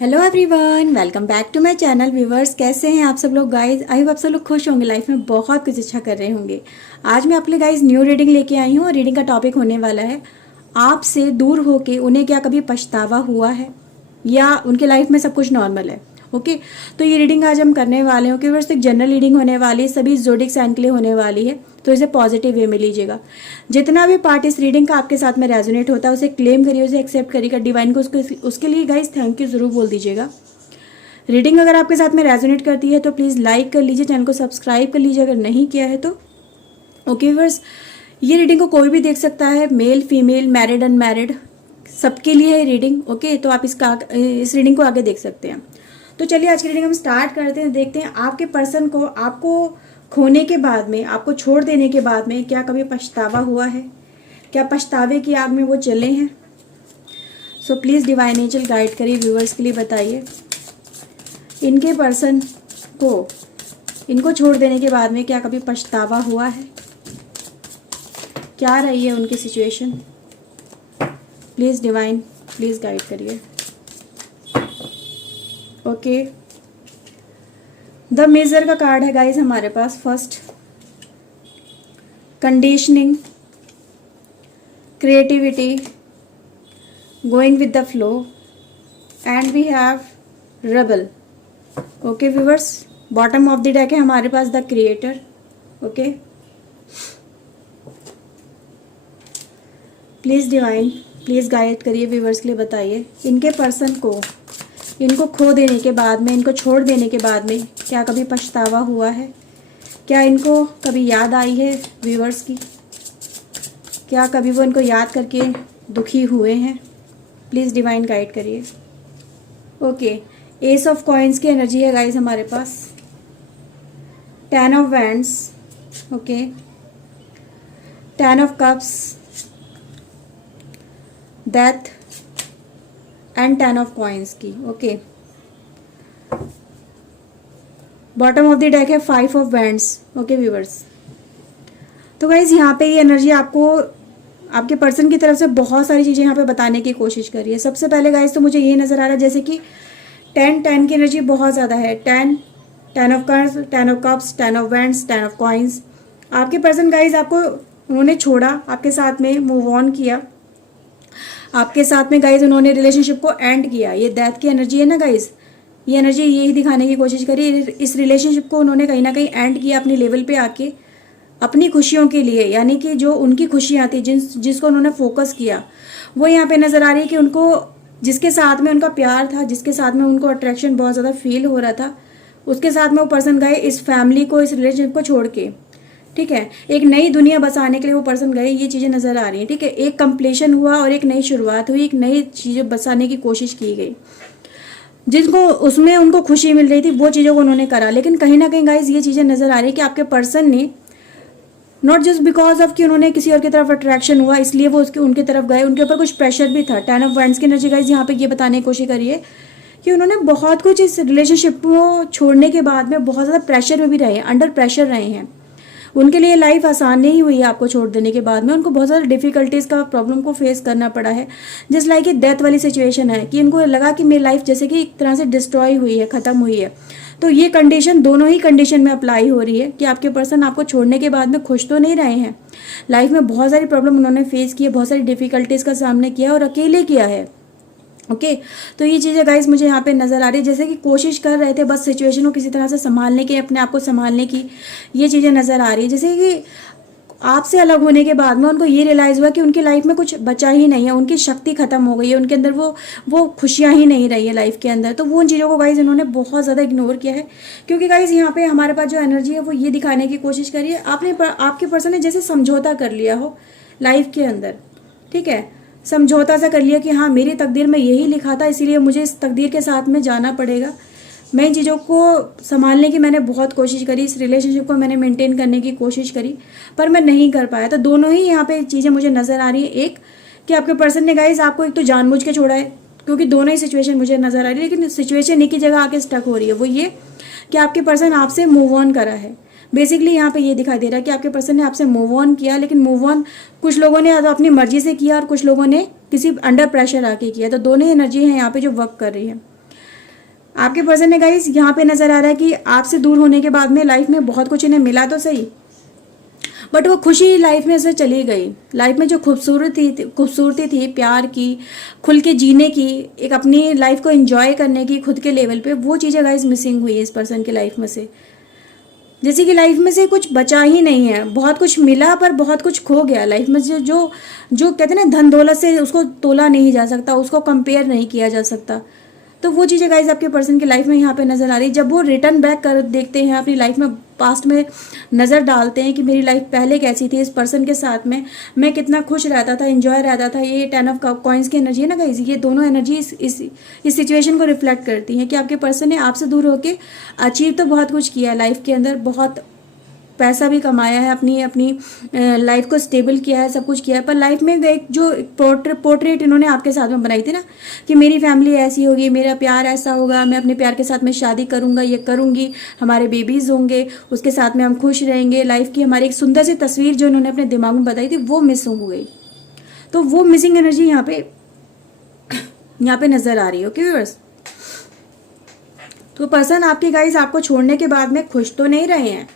Hello everyone, welcome back to my channel. Viewers, कैसे हैं आप सब लोग गाइज? आई होप आप सब लोग खुश होंगे, लाइफ में बहुत कुछ अच्छा कर रहे होंगे। आज मैं आपके लिए गाइज न्यू रीडिंग लेके आई हूँ और रीडिंग का टॉपिक होने वाला है, आपसे दूर होके उन्हें क्या कभी पछतावा हुआ है या उनके लाइफ में सब कुछ नॉर्मल है। ओके, तो ये रीडिंग आज हम करने वाले हैं कि व्यूअर्स एक जनरल रीडिंग होने वाली है, सभी ज़ोडिक साइन के लिए होने वाली है, तो इसे पॉजिटिव वे में लीजिएगा। जितना भी पार्ट इस रीडिंग का आपके साथ में रेजोनेट होता है उसे क्लेम करिए, उसे एक्सेप्ट करिएगा। डिवाइन को उसके लिए गाइज थैंक यू जरूर बोल दीजिएगा। रीडिंग अगर आपके साथ में रेजोनेट करती है तो प्लीज़ लाइक कर लीजिए, चैनल को सब्सक्राइब कर लीजिए अगर नहीं किया है तो। ओके व्यूअर्स, ये रीडिंग को कोई भी देख सकता है, मेल फीमेल, मैरिड अनमैरिड, सबके लिए है रीडिंग। ओके, तो आप इस रीडिंग को आगे देख सकते हैं। तो चलिए आज की रीडिंग हम स्टार्ट करते हैं। देखते हैं आपके पर्सन को आपको खोने के बाद में, आपको छोड़ देने के बाद में क्या कभी पछतावा हुआ है, क्या पछतावे की आग में वो चले हैं। So please divine angel guide करिए, व्यूवर्स के लिए बताइए इनके पर्सन को इनको छोड़ देने के बाद में क्या कभी पछतावा हुआ है, क्या रही है उनकी situation. Please divine, please guide करिए। ओके, द मेजर का कार्ड है गाइस हमारे पास। First, conditioning, creativity, going with the flow, and we have rebel. Okay viewers, bottom of the deck है हमारे पास the creator. Okay, please divine, please guide करिए, viewers के लिए बताइए इनके पर्सन को इनको खो देने के बाद में, इनको छोड़ देने के बाद में क्या कभी पछतावा हुआ है, क्या इनको कभी याद आई है व्यूवर्स की, क्या कभी वो इनको याद करके दुखी हुए हैं। प्लीज़ डिवाइन गाइड करिए। ओके, एस ऑफ कॉइन्स की एनर्जी है गाइस हमारे पास, 10 of wands, okay, 10 of cups, death and 10 of coins की। Okay, bottom of the deck है 5 ऑफ वैंड्स। ओके व्यूवर्स, तो गाइज यहाँ पे ये एनर्जी आपको आपके पर्सन की तरफ से बहुत सारी चीज़ें यहाँ पे बताने की कोशिश कर रही है। सबसे पहले गाइज तो मुझे ये नज़र आ रहा है जैसे कि 10 की एनर्जी बहुत ज़्यादा है। 10 of cards, 10 of cups, 10 of wands, 10 of coins. आपके पर्सन गाइज आपको उन्होंने छोड़ा, आपके साथ में मूव ऑन किया, आपके साथ में गाइज उन्होंने रिलेशनशिप को एंड किया। ये डेथ की एनर्जी है ना गाइज, ये एनर्जी यही दिखाने की कोशिश करी, इस रिलेशनशिप को उन्होंने कहीं ना कहीं एंड किया अपनी लेवल पे आके, अपनी खुशियों के लिए, यानी कि जो उनकी खुशियाँ थी, जिसको उन्होंने फोकस किया, वो यहाँ पे नज़र आ रही है कि उनको जिसके साथ में उनका प्यार था, जिसके साथ में उनको अट्रैक्शन बहुत ज़्यादा फील हो रहा था, उसके साथ में वो पर्सन गए इस फैमिली को, इस रिलेशनशिप को छोड़ के। ठीक है, एक नई दुनिया बसाने के लिए वो पर्सन गए, ये चीज़ें नज़र आ रही हैं। ठीक है, एक कंप्लीशन हुआ और एक नई शुरुआत हुई, एक नई चीज़ें बसाने की कोशिश की गई, जिनको उसमें उनको खुशी मिल रही थी, वो चीज़ों को उन्होंने करा। लेकिन कहीं ना कहीं गाइज ये चीज़ें नज़र आ रही है कि आपके पर्सन ने नॉट जस्ट बिकॉज ऑफ कि उन्होंने किसी और की तरफ अट्रैक्शन हुआ इसलिए वो उनकी तरफ गए, उनके ऊपर कुछ प्रेशर भी था। 10 ऑफ वैंड्स की एनर्जी गाइज यहाँ पे ये बताने की कोशिश करिए कि उन्होंने बहुत कुछ इस रिलेशनशिप को छोड़ने के बाद में बहुत ज़्यादा प्रेशर में भी रहे हैं, अंडर प्रेशर रहे हैं। उनके लिए लाइफ आसान नहीं हुई है आपको छोड़ देने के बाद में, उनको बहुत ज़्यादा डिफिकल्टीज़ का प्रॉब्लम को फेस करना पड़ा है। जस्ट लाइक डेथ वाली सिचुएशन है कि इनको लगा कि मेरी लाइफ जैसे कि एक तरह से डिस्ट्रॉय हुई है, ख़त्म हुई है। तो ये कंडीशन दोनों ही कंडीशन में अप्लाई हो रही है कि आपके पर्सन आपको छोड़ने के बाद में खुश तो नहीं रहे हैं, लाइफ में बहुत सारी प्रॉब्लम उन्होंने फेस की है, बहुत सारी डिफिकल्टीज़ का सामना किया और अकेले किया है। ओके, तो ये चीज़ें गाइस मुझे यहाँ पे नज़र आ रही है, जैसे कि कोशिश कर रहे थे बस सिचुएशन को किसी तरह से संभालने की, अपने आप को संभालने की, ये चीज़ें नज़र आ रही है। जैसे कि आपसे अलग होने के बाद में उनको ये रियलाइज़ हुआ कि उनकी लाइफ में कुछ बचा ही नहीं है, उनकी शक्ति खत्म हो गई है, उनके अंदर वो खुशियाँ ही नहीं रही है लाइफ के अंदर। तो वो उन चीज़ों को गाइज इन्होंने बहुत ज़्यादा इग्नोर किया है, क्योंकि गाइज यहाँ पे हमारे पास जो एनर्जी है वो ये दिखाने की कोशिश करी है आपके पर्सन ने जैसे समझौता कर लिया हो लाइफ के अंदर। ठीक है, समझौता सा कर लिया कि हाँ मेरी तकदीर में यही लिखा था, इसीलिए मुझे इस तकदीर के साथ में जाना पड़ेगा। मैं इन चीज़ों को संभालने की मैंने बहुत कोशिश करी, इस रिलेशनशिप को मैंने मेंटेन करने की कोशिश करी, पर मैं नहीं कर पाया। तो दोनों ही यहाँ पे चीज़ें मुझे नज़र आ रही है। एक कि आपके पर्सन ने गाइज आपको एक तो जानबूझ के छोड़ा है, क्योंकि दोनों ही सिचुएशन मुझे नज़र आ रही है, लेकिन सिचुएशन एक ही जगह आके स्टक हो रही है। वो ये कि आपके पर्सन आपसे मूव ऑन करा है। बेसिकली यहाँ पे ये दिखाई दे रहा है कि आपके पर्सन ने आपसे मूव ऑन किया, लेकिन मूव ऑन कुछ लोगों ने तो अपनी मर्जी से किया और कुछ लोगों ने किसी अंडर प्रेशर आके किया। तो दोनों एनर्जी है यहाँ पे जो वर्क कर रही है। आपके पर्सन ने गाइस यहाँ पे नजर आ रहा है कि आपसे दूर होने के बाद में लाइफ में बहुत कुछ इन्हें मिला तो सही, बट वो खुशी लाइफ में से चली गई। लाइफ में जो खूबसूरती थी प्यार की, खुल के जीने की, एक अपनी लाइफ को एंजॉय करने की खुद के लेवल पे, वो चीज़ें गाइस मिसिंग हुई है इस पर्सन की लाइफ में से। जैसे कि लाइफ में से कुछ बचा ही नहीं है, बहुत कुछ मिला पर बहुत कुछ खो गया लाइफ में से। जो जो कहते हैं ना, धन दौलत से उसको तोला नहीं जा सकता, उसको कंपेयर नहीं किया जा सकता। तो वो चीज़ें गाइज आपके पर्सन की लाइफ में यहाँ पे नज़र आ रही है। जब वो रिटर्न बैक कर देखते हैं अपनी लाइफ में, पास्ट में नज़र डालते हैं कि मेरी लाइफ पहले कैसी थी, इस पर्सन के साथ में मैं कितना खुश रहता था, एंजॉय रहता था। ये 10 ऑफ कॉइंस की एनर्जी है ना गाइज, ये दोनों एनर्जी इस सिचुएशन को रिफ्लेक्ट करती हैं कि आपके पर्सन ने आपसे दूर होकर अचीव तो बहुत कुछ किया है लाइफ के अंदर, बहुत पैसा भी कमाया है, अपनी अपनी लाइफ को स्टेबल किया है, सब कुछ किया है। पर लाइफ में एक जो पोर्ट्रेट इन्होंने आपके साथ में बनाई थी ना कि मेरी फैमिली ऐसी होगी, मेरा प्यार ऐसा होगा, मैं अपने प्यार के साथ में शादी करूंगा, ये करूंगी, हमारे बेबीज होंगे, उसके साथ में हम खुश रहेंगे, लाइफ की हमारी एक सुंदर सी तस्वीर जो इन्होंने अपने दिमाग में बताई थी वो मिस हो गई। तो वो मिसिंग एनर्जी यहाँ पे नजर आ रही है। ओके व्यूअर्स, तो पर्सन आपके गाइस आपको छोड़ने के बाद में खुश तो नहीं रहे हैं,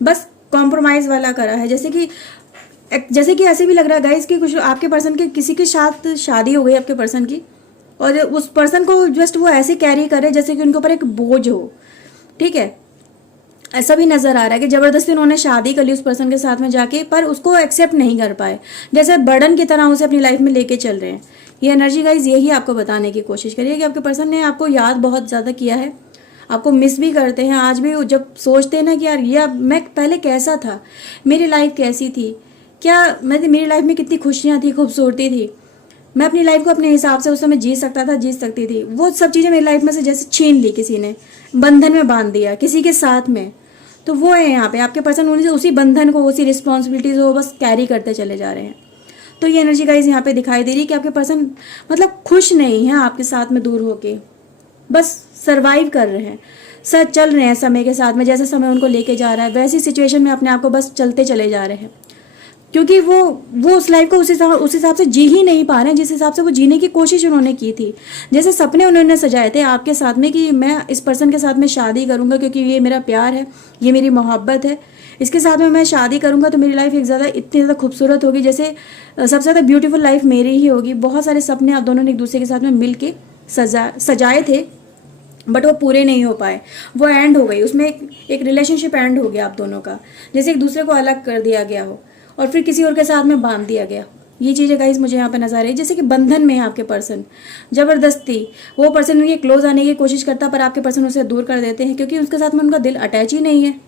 बस कॉम्प्रोमाइज वाला करा है। जैसे कि ऐसे भी लग रहा है गाइस कि कुछ आपके पर्सन के किसी के साथ शादी हो गई आपके पर्सन की, और उस पर्सन को जस्ट वो ऐसे कैरी करे जैसे कि उनके ऊपर एक बोझ हो। ठीक है, ऐसा भी नजर आ रहा है कि जबरदस्ती उन्होंने शादी कर ली उस पर्सन के साथ में जाके, पर उसको एक्सेप्ट नहीं कर पाए, जैसे बर्डन की तरह उसे अपनी लाइफ में लेके चल रहे हैं। ये एनर्जी गाइज यही आपको बताने की कोशिश करिए कि आपके पर्सन ने आपको याद बहुत ज़्यादा किया है, आपको मिस भी करते हैं आज भी। जब सोचते हैं ना कि यार ये मैं पहले कैसा था, मेरी लाइफ कैसी थी, क्या मेरी लाइफ में कितनी खुशियाँ थी, खूबसूरती थी, मैं अपनी लाइफ को अपने हिसाब से उस समय जी सकता था, जी सकती थी, वो सब चीज़ें मेरी लाइफ में से जैसे छीन ली, किसी ने बंधन में बांध दिया किसी के साथ में। तो वो है यहाँ पे आपके पर्सन, उसी बंधन को, उसी रिस्पॉन्सिबिलिटीज को बस कैरी करते चले जा रहे हैं। तो ये एनर्जी गाइज यहाँ पे दिखाई दे रही है कि आपके पर्सन मतलब खुश नहीं है आपके साथ में दूर होके, बस सरवाइव कर रहे हैं, सर चल रहे हैं समय के साथ में, जैसे समय उनको लेके जा रहा है वैसी सिचुएशन में अपने आप को बस चलते चले जा रहे हैं, क्योंकि वो उस लाइफ को उस हिसाब से जी ही नहीं पा रहे हैं जिस हिसाब से वो जीने की कोशिश उन्होंने की थी। जैसे सपने उन्होंने सजाए थे आपके साथ में कि मैं इस पर्सन के साथ में शादी करूंगा क्योंकि ये मेरा प्यार है, ये मेरी मोहब्बत है, इसके साथ में मैं शादी करूंगा तो मेरी लाइफ इतनी ज़्यादा खूबसूरत होगी, जैसे सबसे ज़्यादा ब्यूटीफुल लाइफ मेरी ही होगी। बहुत सारे सपने आप दोनों ने एक दूसरे के साथ में मिल के सजाए थे, बट वो पूरे नहीं हो पाए, वो एंड हो गई, उसमें एक रिलेशनशिप एंड हो गया आप दोनों का, जैसे एक दूसरे को अलग कर दिया गया हो और फिर किसी और के साथ में बांध दिया गया। ये चीज़ें गाइस मुझे यहाँ पे नजर आ रही है, जैसे कि बंधन में है आपके पर्सन, जबरदस्ती वो पर्सन उनके क्लोज आने की कोशिश करता पर आपके पर्सन उसे दूर कर देते हैं क्योंकि उसके साथ में उनका दिल अटैच ही नहीं है।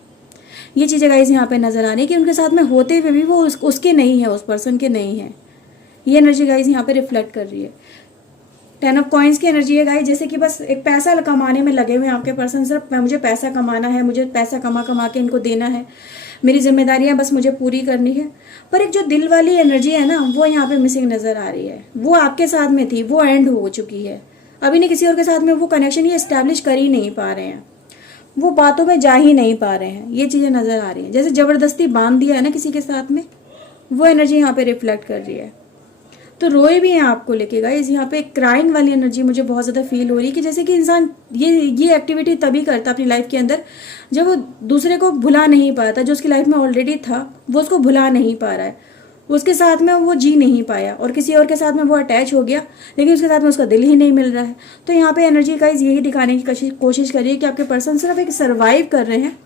ये चीज़ें गाइस यहाँ पे नजर आ रही है कि उनके साथ में होते हुए भी वो उसके नहीं है, उस पर्सन के नहीं है। ये एनर्जी गाइस यहाँ पे रिफ्लेक्ट कर रही है। 10 ऑफ कॉइंस की एनर्जी है गाइस, जैसे कि बस एक पैसा कमाने में लगे हुए हैं आपके पर्सन, सिर्फ मुझे पैसा कमाना है, मुझे पैसा कमा के इनको देना है, मेरी जिम्मेदारियां बस मुझे पूरी करनी है। पर एक जो दिल वाली एनर्जी है ना, वो यहाँ पे मिसिंग नजर आ रही है। वो आपके साथ में थी, वो एंड हो चुकी है, अभी नहीं किसी और के साथ में वो कनेक्शन ये एस्टेब्लिश कर ही नहीं पा रहे हैं, वो बातों में जा ही नहीं पा रहे हैं। ये चीज़ें नजर आ रही हैं, जैसे जबरदस्ती बांध दिया है ना किसी के साथ में, वो एनर्जी यहाँ पे रिफ्लेक्ट कर रही है। तो रोए भी हैं आपको लेके गाइस, यहाँ पे क्राइंग वाली एनर्जी मुझे बहुत ज़्यादा फील हो रही है कि जैसे कि इंसान ये एक्टिविटी तभी करता अपनी लाइफ के अंदर जब वो दूसरे को भुला नहीं पाता, जो उसकी लाइफ में ऑलरेडी था वो उसको भुला नहीं पा रहा है, उसके साथ में वो जी नहीं पाया और किसी और के साथ में वो अटैच हो गया, लेकिन उसके साथ में उसका दिल ही नहीं मिल रहा है। तो यहाँ पे एनर्जी गाइस यही दिखाने की कोशिश कर रही है कि आपके पर्सन सिर्फ एक सर्वाइव कर रहे हैं,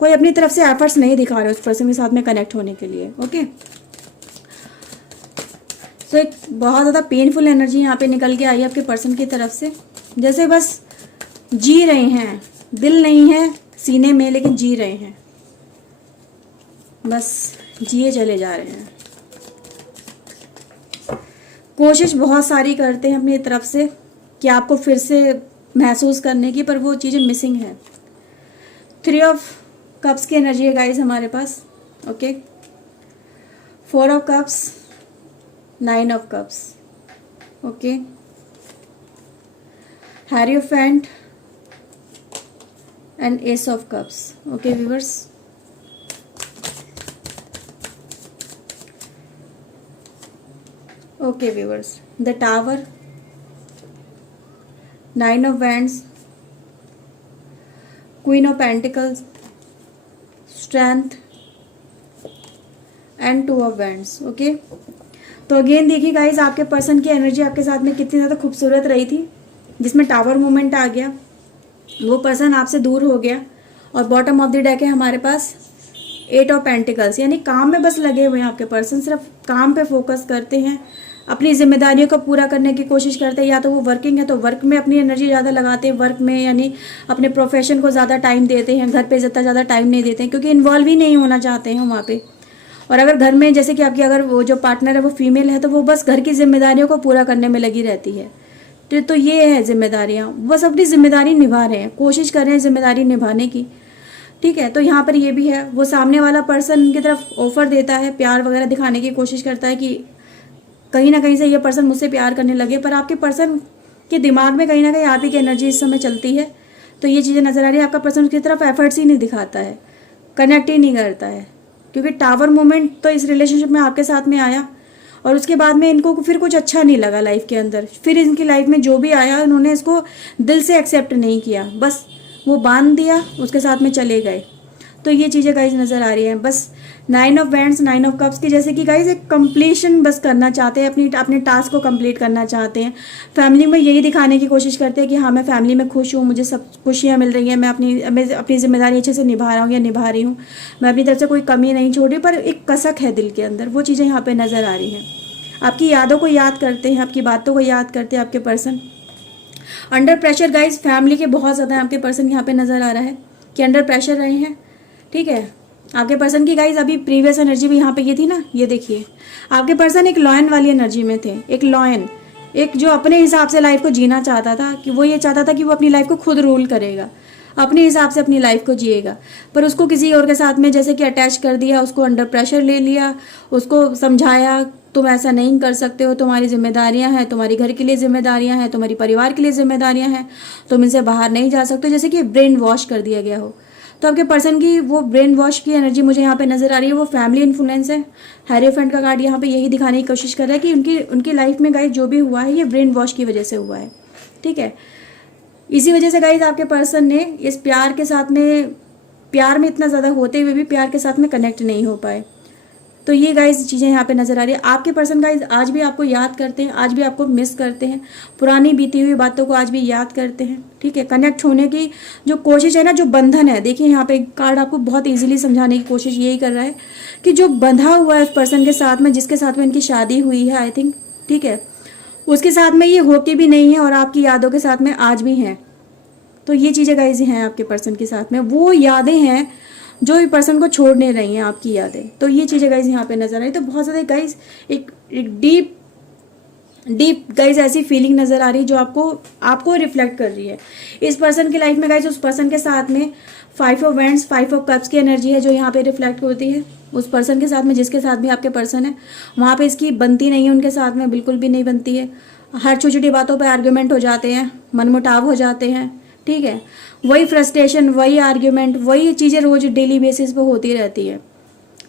कोई अपनी तरफ से एफर्ट्स नहीं दिखा रहे उस पर्सन के साथ में कनेक्ट होने के लिए। ओके, तो एक बहुत ज़्यादा पेनफुल एनर्जी यहाँ पे निकल के आई है आपके पर्सन की तरफ से, जैसे बस जी रहे हैं, दिल नहीं है सीने में लेकिन जी रहे हैं, बस जिए चले जा रहे हैं। कोशिश बहुत सारी करते हैं अपनी तरफ से कि आपको फिर से महसूस करने की, पर वो चीज़ें मिसिंग है। 3 ऑफ कप्स की एनर्जी है गाइस हमारे पास। Okay, 4 of cups, 9 of cups, okay, Hierophant and Ace of Cups. Okay viewers, okay viewers, the Tower, 9 of Wands, queen of pentacles, strength and two of wands. Okay, तो again देखिए guys, आपके person की energy आपके साथ में कितनी ज़्यादा खूबसूरत रही थी, जिसमें टावर मूवमेंट आ गया, वो पर्सन आपसे दूर हो गया। और बॉटम ऑफ द डेक है हमारे पास 8 ऑफ पेंटिकल्स, यानी काम में बस लगे हुए हैं आपके पर्सन, सिर्फ काम पे फोकस करते हैं, अपनी जिम्मेदारियों को पूरा करने की कोशिश करते हैं। या तो वो वर्किंग है तो वर्क में अपनी एनर्जी ज़्यादा लगाते हैं, वर्क में यानी अपने प्रोफेशन को ज़्यादा टाइम देते हैं, घर पे जितना ज़्यादा टाइम नहीं देते हैं, क्योंकि इन्वॉल्व ही नहीं होना चाहते हैं वहाँ पे। और अगर घर में जैसे कि आपकी अगर वो जो पार्टनर है वो फीमेल है, तो वो बस घर की जिम्मेदारियों को पूरा करने में लगी रहती है। तो ये है जिम्मेदारियाँ, बस अपनी जिम्मेदारी निभा रहे हैं, कोशिश कर रहे हैं जिम्मेदारी निभाने की। ठीक है, तो यहाँ पर ये भी है, वो सामने वाला पर्सन की तरफ ऑफर देता है, प्यार वगैरह दिखाने की कोशिश करता है कि कहीं ना कहीं से ये पर्सन मुझसे प्यार करने लगे, पर आपके पर्सन के दिमाग में कहीं ना कहीं आप ही की एनर्जी इस समय चलती है। तो ये चीज़ें नज़र आ रही है, आपका पर्सन उसकी तरफ एफर्ट्स ही नहीं दिखाता है, कनेक्ट ही नहीं करता है, क्योंकि टावर मोमेंट तो इस रिलेशनशिप में आपके साथ में आया और उसके बाद में इनको फिर कुछ अच्छा नहीं लगा लाइफ के अंदर। फिर इनकी लाइफ में जो भी आया उन्होंने इसको दिल से एक्सेप्ट नहीं किया, बस वो बांध दिया, उसके साथ में चले गए। तो ये चीज़ें गाइज नज़र आ रही हैं। बस 9 ऑफ वैंड्स, 9 ऑफ कप्स की, जैसे कि गाइज एक कंप्लीशन बस करना चाहते हैं, अपने टास्क को कंप्लीट करना चाहते हैं। फैमिली में यही दिखाने की कोशिश करते हैं कि हाँ मैं फैमिली में खुश हूँ, मुझे सब खुशियाँ मिल रही हैं, मैं अपनी जिम्मेदारी अच्छे से निभा रहा हूँ या निभा रही हूँ, मैं अपनी तरफ से कोई कमी नहीं छोड़ रही, पर एक कसक है दिल के अंदर, वो चीज़ें यहाँ पर नज़र आ रही हैं। आपकी यादों को याद करते हैं, आपकी बातों को याद करते हैं आपके person. Under pressure guys, family के बहुत ज़्यादा आपके पर्सन यहाँ पे नज़र आ रहा है कि अंडर प्रेशर रहे हैं। ठीक है, आपके पर्सन की गाइज अभी प्रीवियस एनर्जी भी यहाँ पे ये थी ना, ये देखिए आपके पर्सन एक लॉयन वाली एनर्जी में थे, एक लॉयन, एक जो अपने हिसाब से लाइफ को जीना चाहता था, कि वो ये चाहता था कि वो अपनी लाइफ को खुद रूल करेगा, अपने हिसाब से अपनी लाइफ को जिएगा, पर उसको किसी और के साथ में जैसे कि अटैच कर दिया, उसको अंडर प्रेशर ले लिया, उसको समझाया तुम ऐसा नहीं कर सकते हो, तुम्हारी जिम्मेदारियां हैं, तुम्हारी घर के लिए जिम्मेदारियां हैं, तुम्हारी परिवार के लिए जिम्मेदारियां हैं, तुम इनसे बाहर नहीं जा सकते, जैसे कि ब्रेन वॉश कर दिया गया हो। तो आपके पर्सन की वो ब्रेन वॉश की एनर्जी मुझे यहाँ पे नज़र आ रही है, वो फैमिली इन्फ्लुएंस है। हैरोफेंट का कार्ड यहाँ पे यही दिखाने की कोशिश कर रहा है कि उनकी लाइफ में गाइज जो भी हुआ है ये ब्रेन वॉश की वजह से हुआ है। ठीक है, इसी वजह से गाइज आपके पर्सन ने इस प्यार के साथ में, प्यार में इतना ज़्यादा होते हुए भी प्यार के साथ में कनेक्ट नहीं हो पाए। तो ये गाइज चीज़ें यहाँ पे नज़र आ रही है। आपके पर्सन गाइज आज भी आपको याद करते हैं, आज भी आपको मिस करते हैं, पुरानी बीती हुई बातों को आज भी याद करते हैं। ठीक है, कनेक्ट होने की जो कोशिश है ना, जो बंधन है, देखिए यहाँ पे कार्ड आपको बहुत इजीली समझाने की कोशिश यही कर रहा है कि जो बंधा हुआ है उस पर्सन के साथ में, जिसके साथ में इनकी शादी हुई है आई थिंक, ठीक है, उसके साथ में ये होती भी नहीं है और आपकी यादों के साथ में आज भी हैं। तो ये चीज़ें गाइज हैं आपके पर्सन के साथ में, वो यादें हैं जो भी पर्सन को छोड़ नहीं रही हैं, आपकी यादें। तो ये चीज़ें गाइज यहाँ पे नजर आई। तो बहुत ज़्यादा गाइज एक डीप गाइज ऐसी फीलिंग नज़र आ रही है जो आपको रिफ्लेक्ट कर रही है। इस पर्सन की लाइफ में गाइज उस पर्सन के साथ में 5 ऑफ वैंड्स, 5 ऑफ कप्स की एनर्जी है जो यहाँ पे रिफ्लेक्ट होती है। उस पर्सन के साथ में, जिसके साथ भी आपके पर्सन है, वहाँ पे इसकी बनती नहीं है, उनके साथ में बिल्कुल भी नहीं बनती है। हर छोटी छोटी बातों पर आर्ग्यूमेंट हो जाते हैं, मनमुटाव हो जाते हैं। ठीक है, वही फ्रस्ट्रेशन, वही आर्ग्यूमेंट, वही चीज़ें रोज डेली बेसिस पे होती रहती है।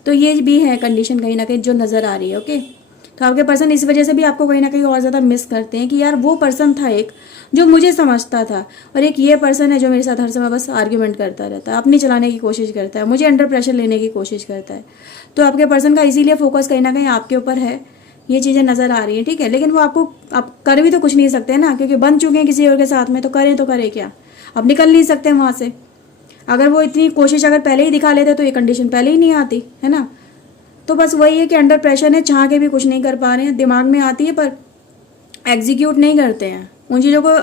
तो ये भी है कंडीशन कहीं ना कहीं जो नज़र आ रही है। ओके, तो आपके पर्सन इस वजह से भी आपको कहीं ना कहीं और ज़्यादा मिस करते हैं कि यार वो पर्सन था एक जो मुझे समझता था, और एक ये पर्सन है जो मेरे साथ हर समय बस आर्ग्यूमेंट करता रहता है, अपनी चलाने की कोशिश करता है, मुझे अंडर प्रेशर लेने की कोशिश करता है। तो आपके पर्सन का इसीलिए फोकस कहीं ना कहीं आपके ऊपर है, ये चीज़ें नज़र आ रही हैं। ठीक है, लेकिन वो आप कर भी तो कुछ नहीं सकते ना, क्योंकि बन चुके हैं किसी और के साथ में, तो करें क्या, अब निकल नहीं सकते वहाँ से। अगर वो इतनी कोशिश अगर पहले ही दिखा लेते तो ये कंडीशन पहले ही नहीं आती है ना। तो बस वही है कि अंडर प्रेशर है, चाह के भी कुछ नहीं कर पा रहे हैं, दिमाग में आती है पर एग्जीक्यूट नहीं करते हैं, उन चीज़ों को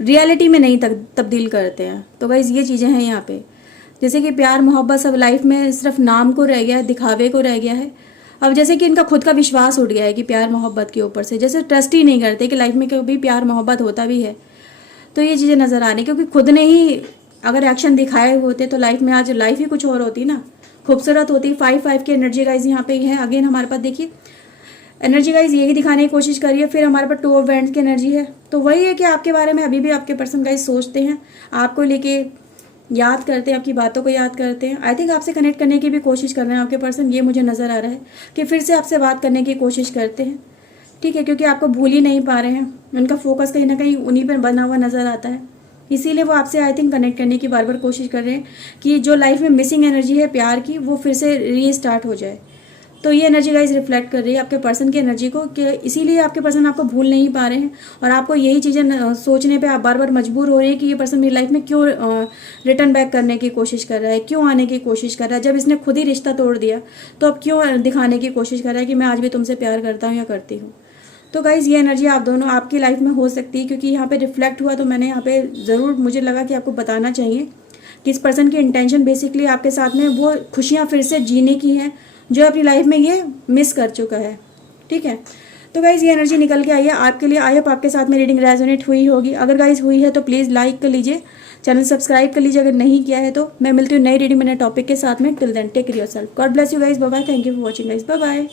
रियलिटी में नहीं तब्दील करते हैं। तो गाइस ये चीज़ें हैं यहाँ पे, जैसे कि प्यार मोहब्बत सब लाइफ में सिर्फ नाम को रह गया है, दिखावे को रह गया है। अब जैसे कि इनका खुद का विश्वास उठ गया है कि प्यार मोहब्बत के ऊपर से, जैसे ट्रस्ट ही नहीं करते कि लाइफ में कभी प्यार मोहब्बत होता भी है। तो ये चीज़ें नज़र आ रही, क्योंकि खुद ने ही अगर एक्शन दिखाए होते तो लाइफ में आज लाइफ ही कुछ और होती ना, खूबसूरत होती। 5 की एनर्जी गाइज यहाँ पे है। अगेन हमारे पास देखिए एनर्जी गाइज यही दिखाने की कोशिश करिए। फिर हमारे पास 2 ऑफ वैंड्स की एनर्जी है। तो वही है कि आपके बारे में अभी भी आपके पर्सन गाइज सोचते हैं, आपको लेके याद करते हैं, आपकी बातों को याद करते हैं। आई थिंक आपसे कनेक्ट करने की भी कोशिश कर रहे हैं आपके पर्सन, ये मुझे नज़र आ रहा है कि फिर से आपसे बात करने की कोशिश करते हैं। ठीक है, क्योंकि आपको भूल ही नहीं पा रहे हैं, उनका फोकस कहीं ना कहीं उन्हीं पर बना हुआ नज़र आता है। इसीलिए वो आपसे आई थिंक कनेक्ट करने की बार बार कोशिश कर रहे हैं कि जो लाइफ में मिसिंग एनर्जी है प्यार की, वो फिर से रीस्टार्ट हो जाए। तो ये एनर्जी गाइज रिफ्लेक्ट कर रही है आपके पर्सन की एनर्जी को, कि इसीलिए आपके पर्सन आपको भूल नहीं पा रहे हैं और आपको यही चीज़ें सोचने पे आप बार बार मजबूर हो रहे हैं कि ये पर्सन मेरी लाइफ में क्यों रिटर्न बैक करने की कोशिश कर रहा है, क्यों आने की कोशिश कर रहा है। जब इसने खुद ही रिश्ता तोड़ दिया तो अब क्यों दिखाने की कोशिश कर रहा है कि मैं आज भी तुमसे प्यार करता हूँ या करती हूँ। तो गाइज़ ये एनर्जी आप दोनों आपकी लाइफ में हो सकती है, क्योंकि यहाँ पे रिफ्लेक्ट हुआ तो मैंने यहाँ पे ज़रूर मुझे लगा कि आपको बताना चाहिए कि इस पर्सन की इंटेंशन बेसिकली आपके साथ में वो खुशियाँ फिर से जीने की हैं जो अपनी लाइफ में ये मिस कर चुका है। ठीक है, तो गाइज़ ये एनर्जी निकल के आई है आपके लिए। आई होप आपके साथ में रीडिंग रेजोनेट हुई होगी। अगर गाइज़ हुई है तो प्लीज़ लाइक कर लीजिए, चैनल सब्सक्राइब कर लीजिए अगर नहीं किया है तो। मैं मिलती हूँ नई रीडिंग में नए टॉपिक के साथ में। Till then take care yourself, god bless you guys, bye bye, thank you for watching guys, bye bye.